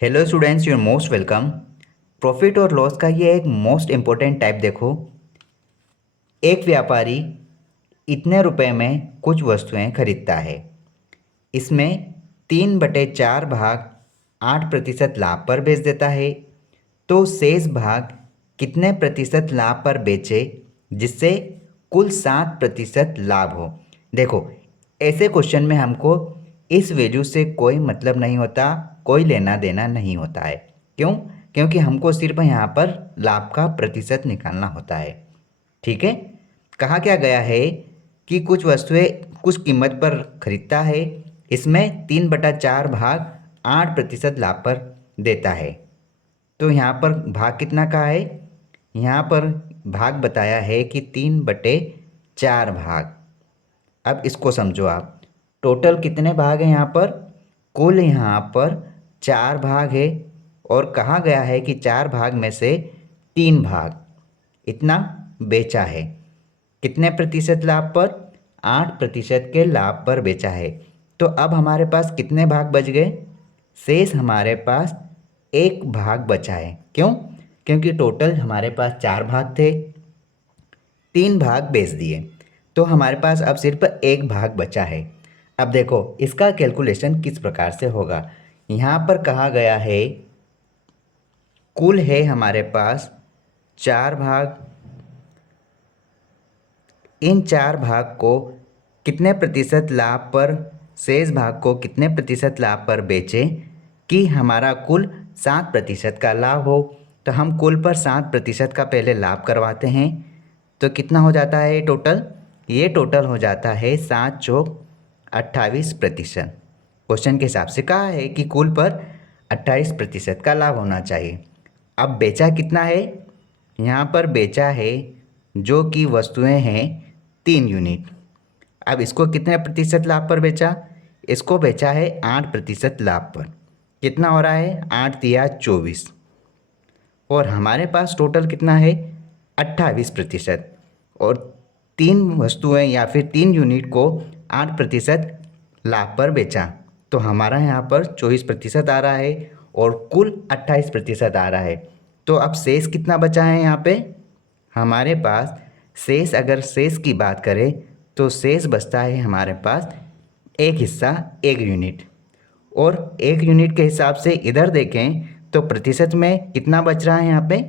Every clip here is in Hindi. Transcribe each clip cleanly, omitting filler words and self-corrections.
Hello students, your most welcome. Profit और लॉस का ये एक मोस्ट इम्पोर्टेंट टाइप देखो। एक व्यापारी इतने रुपए में कुछ वस्तुएं खरीदता है। इसमें 3/4 भाग 8% लाभ पर बेच देता है। तो शेष भाग कितने प्रतिशत लाभ पर बेचे जिससे कुल 7% लाभ हो। देखो, ऐसे क्वेश्चन में हमको इस वैल्यू से कोई मतलब नहीं होता, कोई लेना देना नहीं होता है। क्यों? क्योंकि हमको सिर्फ यहाँ पर लाभ का प्रतिशत निकालना होता है। ठीक है। कहा क्या गया है कि कुछ वस्तुएं कुछ कीमत पर खरीदता है। इसमें 3/4 भाग 8% लाभ पर देता है। तो यहाँ पर भाग कितना का है? यहाँ पर भाग बताया है कि 3/4 भाग। अब इसको समझो आप, टोटल कितने भाग हैं यहाँ पर? कुल यहाँ पर 4 भाग है। और कहा गया है कि 4 भाग में से 3 भाग इतना बेचा है। कितने प्रतिशत लाभ पर? 8% के लाभ पर बेचा है। तो अब हमारे पास कितने भाग बच गए? शेष हमारे पास एक भाग बचा है। क्यों? क्योंकि टोटल हमारे पास 4 भाग थे, 3 भाग बेच दिए, तो हमारे पास अब सिर्फ एक भाग बचा है। अब देखो इसका कैलकुलेशन किस प्रकार से होगा। यहाँ पर कहा गया है कुल है हमारे पास 4 भाग। इन 4 भाग को कितने प्रतिशत लाभ पर, शेष भाग को कितने प्रतिशत लाभ पर बेचें कि हमारा कुल 7% का लाभ हो। तो हम कुल पर 7% का पहले लाभ करवाते हैं। तो कितना हो जाता है टोटल? ये टोटल हो जाता है 7 चौक 28%। क्वेश्चन के हिसाब से कहा है कि कुल पर 28% का लाभ होना चाहिए। अब बेचा कितना है? यहाँ पर बेचा है जो कि वस्तुएं हैं 3 यूनिट। अब इसको कितने प्रतिशत लाभ पर बेचा? इसको बेचा है 8% लाभ पर। कितना हो रहा है? 8 तिया 24। और हमारे पास टोटल कितना है? 28%। और 3 वस्तुएं या फिर 3 यूनिट को 8% लाभ पर बेचा, तो हमारा यहाँ पर 24% आ रहा है और कुल 28% आ रहा है। तो अब शेष कितना बचा है यहाँ पे? हमारे पास शेष, अगर शेष की बात करें तो शेष बचता है हमारे पास एक हिस्सा, 1 यूनिट। और 1 यूनिट के हिसाब से इधर देखें तो प्रतिशत में कितना बच रहा है यहाँ पे?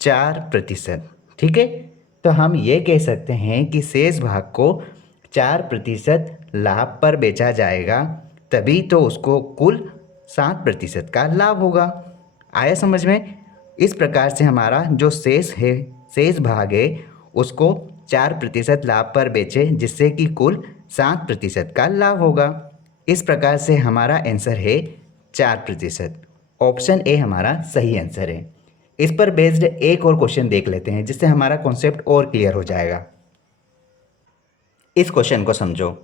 4%। ठीक है। तो हम ये कह सकते हैं कि शेष भाग को 4% लाभ पर बेचा जाएगा, तभी तो उसको कुल 7% का लाभ होगा। आया समझ में? इस प्रकार से हमारा जो शेष है, शेष भाग है, उसको 4% लाभ पर बेचे जिससे कि कुल 7% का लाभ होगा। इस प्रकार से हमारा आंसर है 4%। ऑप्शन ए हमारा सही आंसर है। इस पर बेस्ड एक और क्वेश्चन देख लेते हैं जिससे हमारा कॉन्सेप्ट और क्लियर हो जाएगा। इस क्वेश्चन को समझो।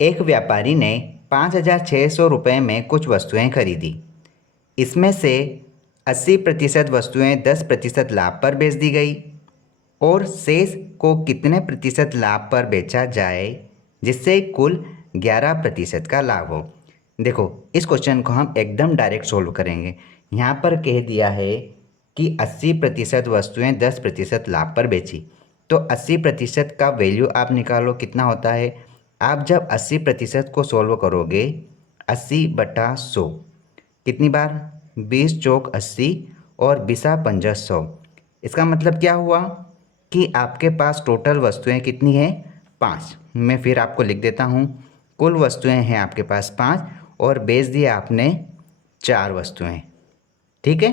एक व्यापारी ने 5,600 रुपये में कुछ वस्तुएं खरीदी। इसमें से 80% वस्तुएं 10% लाभ पर बेच दी गई और शेष को कितने प्रतिशत लाभ पर बेचा जाए जिससे कुल 11% का लाभ हो। देखो, इस क्वेश्चन को हम एकदम डायरेक्ट सोल्व करेंगे। यहाँ पर कह दिया है कि 80% वस्तुएं 10% लाभ पर बेची, तो 80% का वैल्यू आप निकालो कितना होता है। आप जब 80% को सोल्व करोगे, 80/100 कितनी बार? 20 चौक 80 और 20×5 100। इसका मतलब क्या हुआ कि आपके पास टोटल वस्तुएं कितनी हैं? 5। मैं फिर आपको लिख देता हूँ। कुल वस्तुएं हैं आपके पास 5 और बेच दिया आपने 4 वस्तुएं। ठीक है।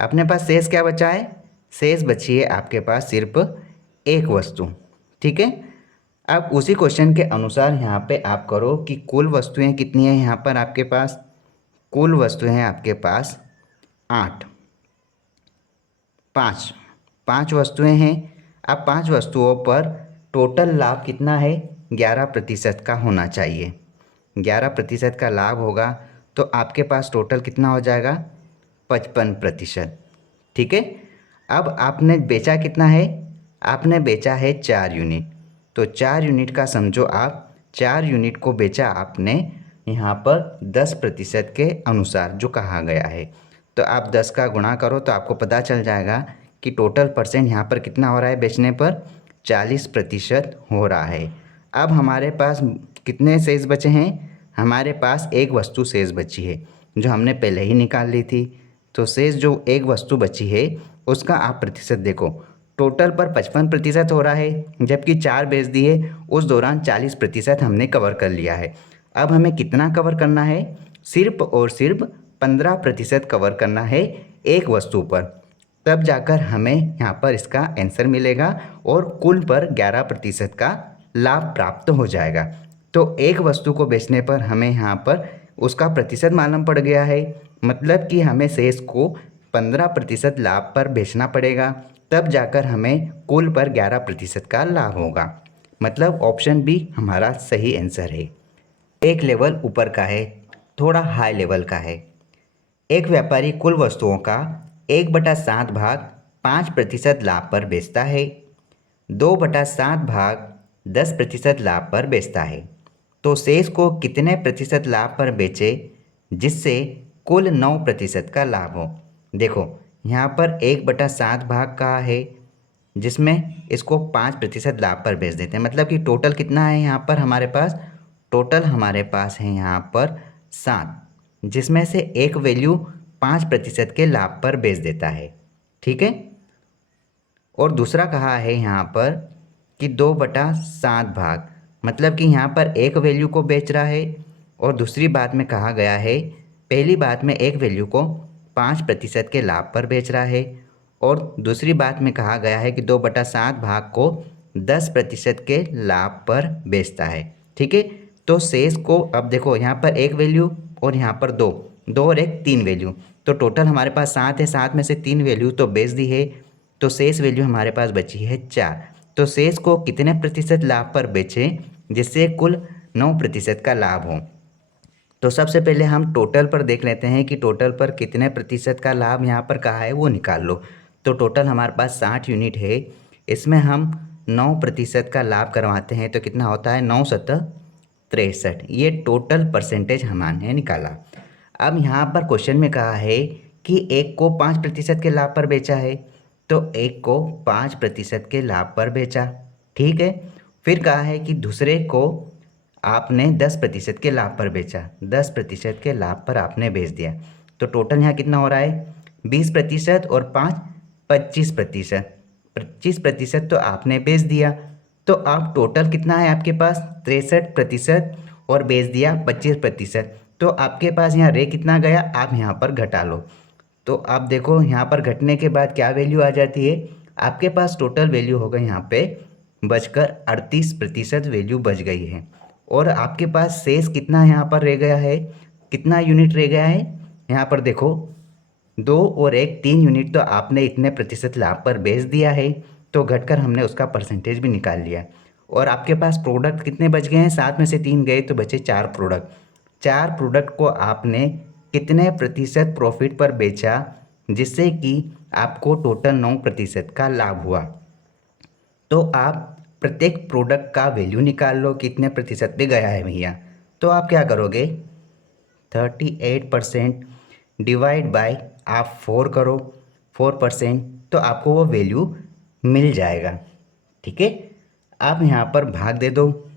अपने पास शेष क्या बचा है? शेष बची है आपके पास सिर्फ एक वस्तु। ठीक है। अब उसी क्वेश्चन के अनुसार यहाँ पे आप करो कि कुल वस्तुएं कितनी हैं। यहाँ पर आपके पास कुल वस्तुएं हैं आपके पास 8। 5 वस्तुएं हैं। अब 5 वस्तुओं पर टोटल लाभ कितना है? 11% का होना चाहिए। 11% का लाभ होगा तो आपके पास टोटल कितना हो जाएगा? 55%। ठीक है। अब आपने बेचा कितना है? आपने बेचा है 4 यूनिट। तो 4 यूनिट का समझो आप, 4 यूनिट को बेचा आपने यहाँ पर 10% के अनुसार जो कहा गया है। तो आप 10 का गुणा करो तो आपको पता चल जाएगा कि टोटल परसेंट यहाँ पर कितना हो रहा है, बेचने पर 40% हो रहा है। अब हमारे पास कितने शेष बचे हैं, हमारे पास एक वस्तु शेष बची है जो हमने पहले ही निकाल ली थी। तो शेष जो एक वस्तु बची है उसका आप प्रतिशत देखो, टोटल पर 55% हो रहा है, जबकि 4 बेच दिए उस दौरान 40% हमने कवर कर लिया है। अब हमें कितना कवर करना है, सिर्फ और सिर्फ 15% कवर करना है एक वस्तु पर, तब जाकर हमें यहाँ पर इसका आंसर मिलेगा और कुल पर 11% का लाभ प्राप्त हो जाएगा। तो एक वस्तु को बेचने पर हमें यहाँ पर उसका प्रतिशत मालूम पड़ गया है, मतलब कि हमें शेष को 15% लाभ पर बेचना पड़ेगा, तब जाकर हमें कुल पर 11% का लाभ होगा। मतलब ऑप्शन बी हमारा सही आंसर है। एक लेवल ऊपर का है, थोड़ा हाई लेवल का है। एक व्यापारी कुल वस्तुओं का 1/7 भाग 5% लाभ पर बेचता है, 2/7 भाग 10% लाभ पर बेचता है। तो शेष को कितने प्रतिशत लाभ पर बेचे जिससे कुल 9% का लाभ हो। देखो यहाँ पर 1/7 भाग का है जिसमें इसको 5% लाभ पर बेच देते हैं, मतलब कि टोटल कितना है यहाँ पर हमारे पास, टोटल हमारे पास है यहाँ पर 7, जिसमें से एक वैल्यू 5% के लाभ पर बेच देता है। ठीक है। और दूसरा कहा है यहाँ पर कि 2/7 भाग, मतलब कि यहाँ पर एक वैल्यू को बेच रहा है, और दूसरी बात में कहा गया है, पहली बात में एक वैल्यू को 5% के लाभ पर बेच रहा है, और दूसरी बात में कहा गया है कि 2/7 भाग को 10% के लाभ पर बेचता है। ठीक है। तो शेष को अब देखो यहाँ पर एक वैल्यू और यहाँ पर दो और एक 3 वैल्यू, तो टोटल हमारे पास 7 है, 7 में से 3 वैल्यू तो बेच दी है, तो शेष वैल्यू हमारे पास बची है 4। तो शेष को कितने प्रतिशत लाभ पर बेचें जिससे कुल 9% का लाभ हो। तो सबसे पहले हम टोटल पर देख लेते हैं कि टोटल पर कितने प्रतिशत का लाभ यहाँ पर कहा है वो निकाल लो। तो टोटल हमारे पास 60 यूनिट है, इसमें हम 9% का लाभ करवाते हैं तो कितना होता है, 9×7=63। ये टोटल परसेंटेज हमने निकाला। अब यहाँ पर क्वेश्चन में कहा है कि एक को 5% के लाभ पर बेचा है, तो एक को 5% के लाभ पर बेचा। ठीक है। फिर कहा है कि दूसरे को आपने 10% के लाभ पर बेचा, 10% के लाभ पर आपने बेच दिया। तो टोटल यहाँ कितना हो रहा है, 20% और 5 25%। 25% तो आपने बेच दिया, तो आप टोटल कितना है आपके पास 63% और बेच दिया 25%। तो आपके पास यहाँ रे कितना गया, आप यहाँ पर घटा लो। तो आप देखो यहाँ पर घटने के बाद क्या वैल्यू आ जाती है, आपके पास टोटल वैल्यू होगा यहाँ पे बचकर 38% वैल्यू बच गई है। और आपके पास शेष कितना यहाँ पर रह गया है, कितना यूनिट रह गया है, यहाँ पर देखो 2 और 1 3 यूनिट तो आपने इतने प्रतिशत लाभ पर बेच दिया है, तो घटकर हमने उसका परसेंटेज भी निकाल लिया। और आपके पास प्रोडक्ट कितने बच गए हैं, 7 में से 3 गए तो बचे 4 प्रोडक्ट। 4 प्रोडक्ट को आपने कितने प्रतिशत प्रॉफिट पर बेचा जिससे कि आपको टोटल 9% का लाभ हुआ। तो आप प्रत्येक प्रोडक्ट का वैल्यू निकाल लो कितने प्रतिशत पे गया है भैया। तो आप क्या करोगे, 38% डिवाइड बाय आप 4 करो, 4%, तो आपको वो वैल्यू मिल जाएगा। ठीक है। आप यहाँ पर भाग दे दो,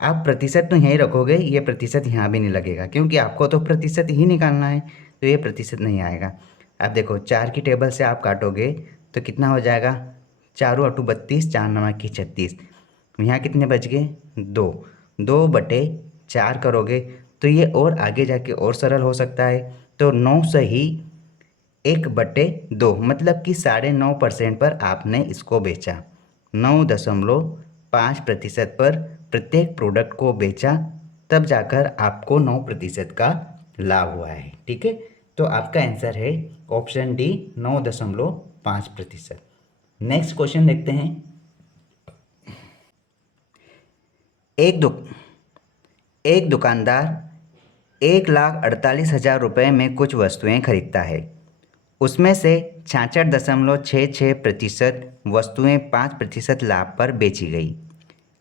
आप प्रतिशत तो यहीं रखोगे, ये प्रतिशत यहाँ भी नहीं लगेगा क्योंकि आपको तो प्रतिशत ही निकालना है, तो ये प्रतिशत नहीं आएगा। अब देखो 4 की टेबल से आप काटोगे तो कितना हो जाएगा, 4×8=32, 4×9=36। यहाँ कितने बच गए, 2, 2/4 करोगे तो ये और आगे जाके और सरल हो सकता है। तो 9 सही 1/2, मतलब कि 9.5% पर आपने इसको बेचा, 9.5% पर प्रत्येक प्रोडक्ट को बेचा, तब जाकर आपको 9% का लाभ हुआ है। ठीक है। तो आपका आंसर है ऑप्शन डी, 9.5%। नेक्स्ट क्वेश्चन देखते हैं। एक दुकानदार 1,48,000 रुपये में कुछ वस्तुएं खरीदता है। उसमें से 66.66% वस्तुएं 5% लाभ पर बेची गई।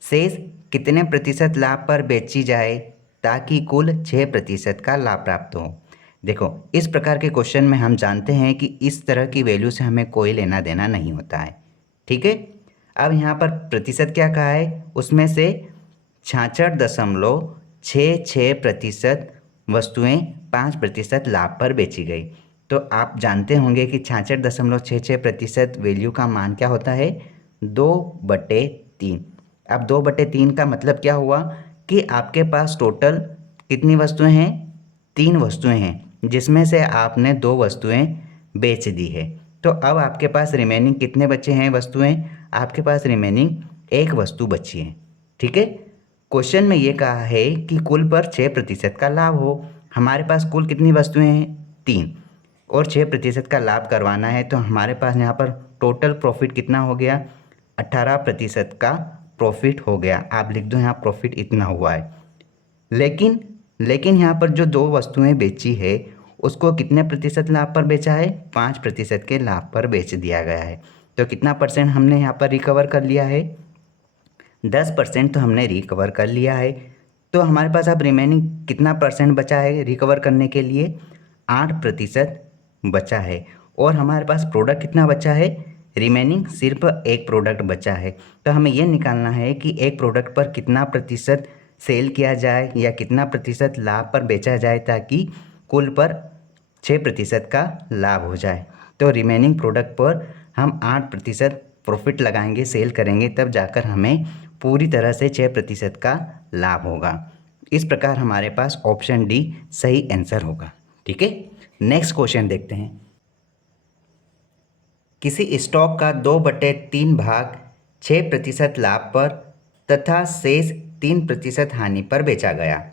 शेष कितने प्रतिशत लाभ पर बेची जाए ताकि कुल 6% का लाभ प्राप्त हो। देखो, इस प्रकार के क्वेश्चन में हम जानते हैं कि इस तरह की वैल्यू से हमें कोई लेना देना नहीं होता है। ठीक है, अब यहाँ पर प्रतिशत क्या कहा है, उसमें से 66.66% वस्तुएं 5% लाभ पर बेची गई। तो आप जानते होंगे कि 66.66% वैल्यू का मान क्या होता है, 2/3। अब 2/3 का मतलब क्या हुआ कि आपके पास टोटल कितनी वस्तुएं हैं, 3 वस्तुएं हैं, जिसमें से आपने 2 वस्तुएं बेच दी है। तो अब आपके पास रिमेनिंग कितने बचे हैं वस्तुएं, आपके पास रिमेनिंग 1 वस्तु बची है। ठीक है, क्वेश्चन में ये कहा है कि कुल पर 6% का लाभ हो। हमारे पास कुल कितनी वस्तुएं हैं, 3, और 6% का लाभ करवाना है। तो हमारे पास यहाँ पर टोटल प्रॉफिट कितना हो गया, 18% का प्रॉफिट हो गया। आप लिख दो यहाँ प्रॉफिट इतना हुआ है। लेकिन यहाँ पर जो 2 वस्तुएं बेची है उसको कितने प्रतिशत लाभ पर बेचा है, 5% के लाभ पर बेच दिया गया है। तो कितना परसेंट हमने यहाँ पर रिकवर कर लिया है, 10% तो हमने रिकवर कर लिया है। तो हमारे पास अब रिमेनिंग कितना परसेंट बचा है रिकवर करने के लिए, 8% बचा है। और हमारे पास प्रोडक्ट कितना बचा है, रिमेनिंग सिर्फ 1 प्रोडक्ट बचा है। तो हमें यह निकालना है कि एक प्रोडक्ट पर कितना प्रतिशत सेल किया जाए या कितना प्रतिशत लाभ पर बेचा जाए ताकि कुल पर 6% का लाभ हो जाए। तो रिमेनिंग प्रोडक्ट पर हम 8% प्रॉफिट लगाएंगे, सेल करेंगे, तब जाकर हमें पूरी तरह से 6% का लाभ होगा। इस प्रकार हमारे पास ऑप्शन डी सही आंसर होगा। ठीक है, नेक्स्ट क्वेश्चन देखते हैं। किसी स्टॉक का 2/3 भाग 6% लाभ पर तथा शेष 3% हानि पर बेचा गया।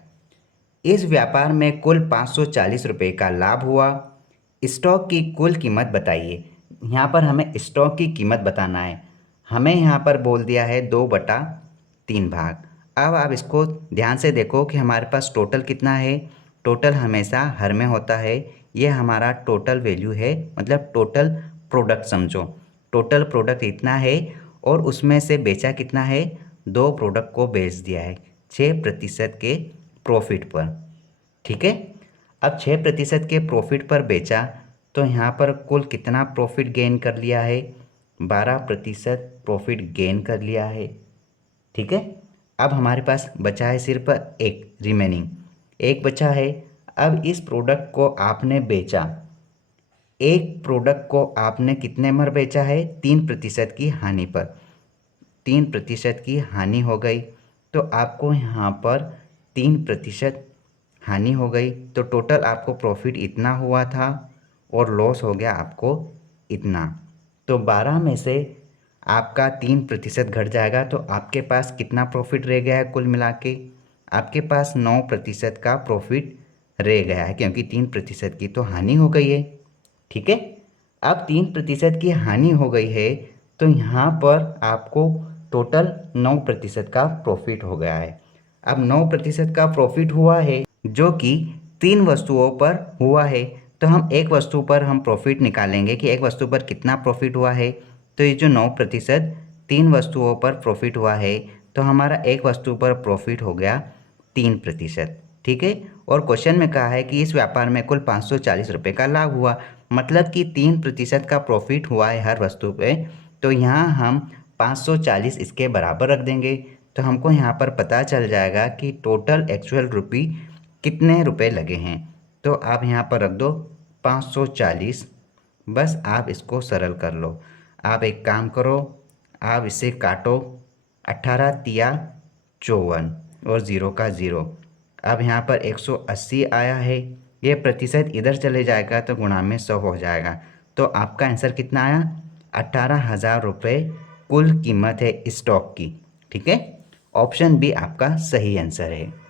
इस व्यापार में कुल 540 रुपये का लाभ हुआ। स्टॉक की कुल कीमत बताइए। यहाँ पर हमें स्टॉक की कीमत बताना है। हमें यहाँ पर बोल दिया है 2/3 भाग। अब आप इसको ध्यान से देखो कि हमारे पास टोटल कितना है। टोटल हमेशा हर में होता है। ये हमारा टोटल वैल्यू है, मतलब टोटल प्रोडक्ट समझो। टोटल प्रोडक्ट इतना है और उसमें से बेचा कितना है, 2 प्रोडक्ट को बेच दिया है 6% के प्रॉफिट पर। ठीक है, अब 6% के प्रॉफिट पर बेचा तो यहाँ पर कुल कितना प्रॉफिट गेन कर लिया है, 12% प्रॉफिट गेन कर लिया है। ठीक है, अब हमारे पास बचा है सिर्फ एक, रिमेनिंग 1 बचा है। अब इस प्रोडक्ट को आपने बेचा, एक प्रोडक्ट को आपने कितने पर बेचा है, 3% की हानि पर। 3% की हानि हो गई तो आपको यहाँ पर 3% हानि हो गई। तो टोटल आपको प्रॉफिट इतना हुआ था और लॉस हो गया आपको इतना। तो 12 में से आपका 3% घट जाएगा तो आपके पास कितना प्रॉफिट रह गया है, कुल मिला के आपके पास 9% का प्रॉफिट रह गया है, क्योंकि 3% की तो हानि हो गई है। ठीक है, अब 3% की हानि हो गई है तो यहाँ पर आपको टोटल 9% का प्रॉफिट हो गया है। अब 9% का प्रॉफिट हुआ है जो कि 3 वस्तुओं पर हुआ है। तो हम एक वस्तु पर हम प्रॉफिट निकालेंगे कि एक वस्तु पर कितना प्रॉफिट हुआ है। तो ये जो 9% 3 वस्तुओं पर प्रॉफिट हुआ है तो हमारा एक वस्तु पर प्रॉफिट हो गया 3%। ठीक है, और क्वेश्चन में कहा है कि इस व्यापार में कुल 540 रुपये का लाभ हुआ, मतलब कि 3% का प्रॉफिट हुआ है हर वस्तु पे। तो यहाँ हम 540 इसके बराबर रख देंगे तो हमको यहाँ पर पता चल जाएगा कि टोटल एक्चुअल रुपी कितने रुपए लगे हैं। तो आप यहाँ पर रख दो 540, बस आप इसको सरल कर लो। आप एक काम करो, आप इसे काटो, 18 तिया 54 और 0 का 0। अब यहाँ पर 180 आया है, ये प्रतिशत इधर चले जाएगा तो गुणा में 100 हो जाएगा। तो आपका आंसर कितना आया, 18,000 रुपये कुल कीमत है स्टॉक की। ठीक है, ऑप्शन बी आपका सही आंसर है।